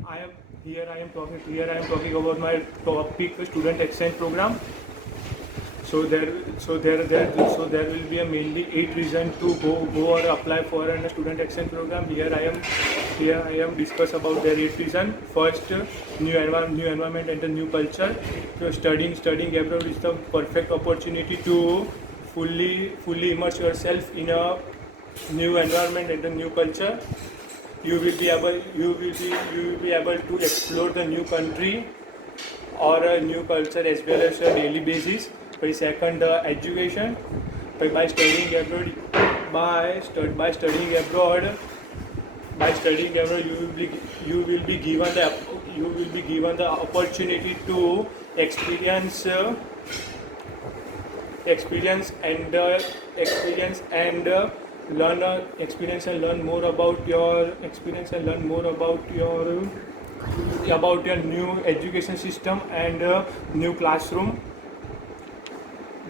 I am I am talking about my topic student exchange program. So there will be a mainly 8 reasons to go or apply for a student exchange program. Here I am discuss about their 8 reasons. First, new environment and a new culture. So studying abroad is the perfect opportunity to fully immerse yourself in a new environment and a new culture. You will be able to explore the new country or a new culture as well as a daily basis. By second, education. By studying abroad, by studying abroad, you will be given the opportunity to experience experience and learn more about your new education system and new classroom.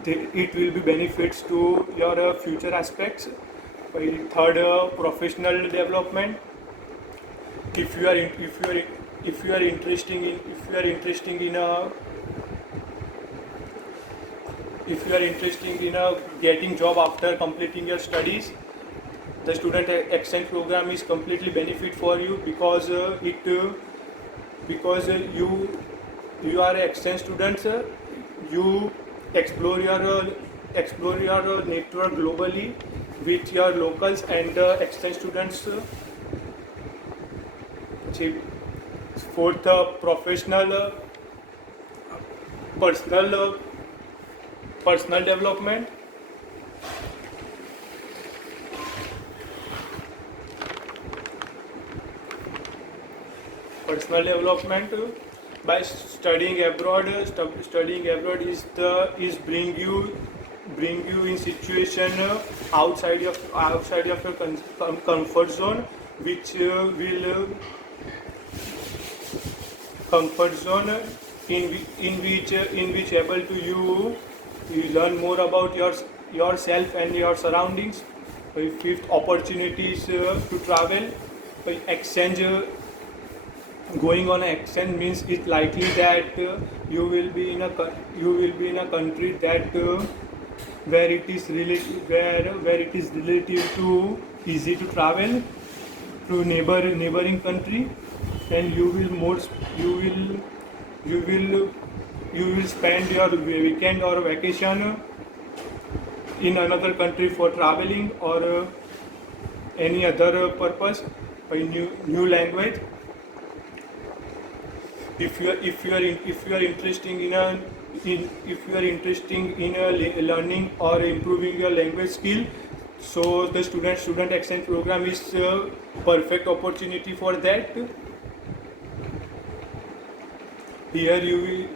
It will be benefits to your future aspects. Third, professional development. If you are in, if you are interested in getting job after completing your studies, the student exchange program is completely benefit for you because you are exchange students. You explore your network globally with your locals and exchange students. Fourth, professional personal personal development. Personal development by studying abroad is bring you in situation outside of your comfort zone, which will comfort zone in which able to you learn more about yourself and your surroundings. Fifth, opportunities to travel. Exchange. Going on an exchange means it's likely that you will be in a country that where it is relative to easy to travel to neighboring country, and you will spend your weekend or vacation in another country for traveling or any other purpose. By new language. If you are interested in learning or improving your language skill, so the student exchange program is perfect opportunity for that. Here you will,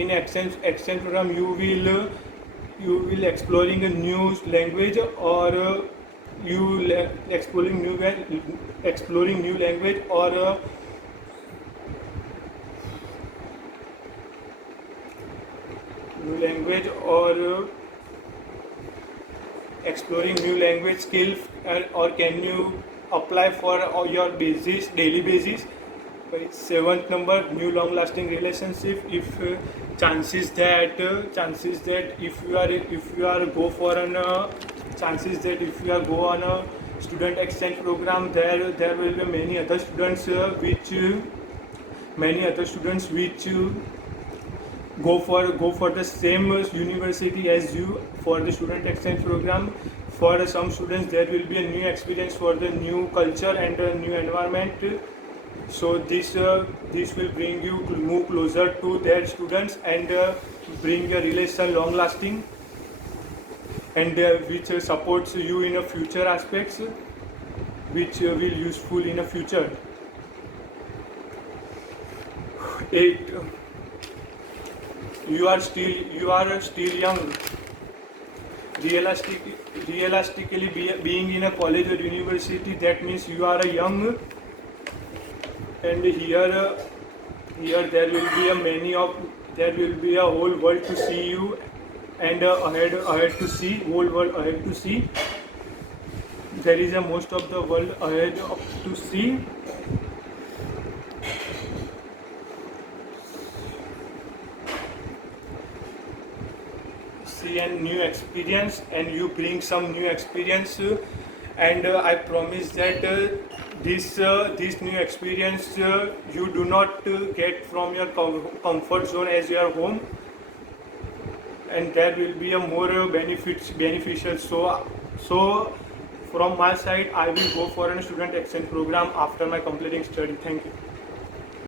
in exchange program, you will exploring a new language or exploring new language or exploring new language skills, or can you apply for your daily basis. Seventh number, new long lasting relationship. If chances that if you are go for an chances that if you are go on a student exchange program, there will be many other students which go for the same university as you for the student exchange program. For some students, there will be a new experience for the new culture and a new environment. So this will bring you to move closer to their students and bring your relation long lasting, and which supports you in a future aspects, which will useful in a future. 8. You are still young. Realistically, being in a college or university, that means you are a young, and here there will be a whole world to see you, and ahead to see, whole world ahead to see. There is a most of the world ahead to see. see a new experience and you bring some new experience. And I promise that this new experience you do not get from your comfort zone as your home, and there will be a more beneficial. So from my side, I will go for a student exchange program after my completing study. Thank you.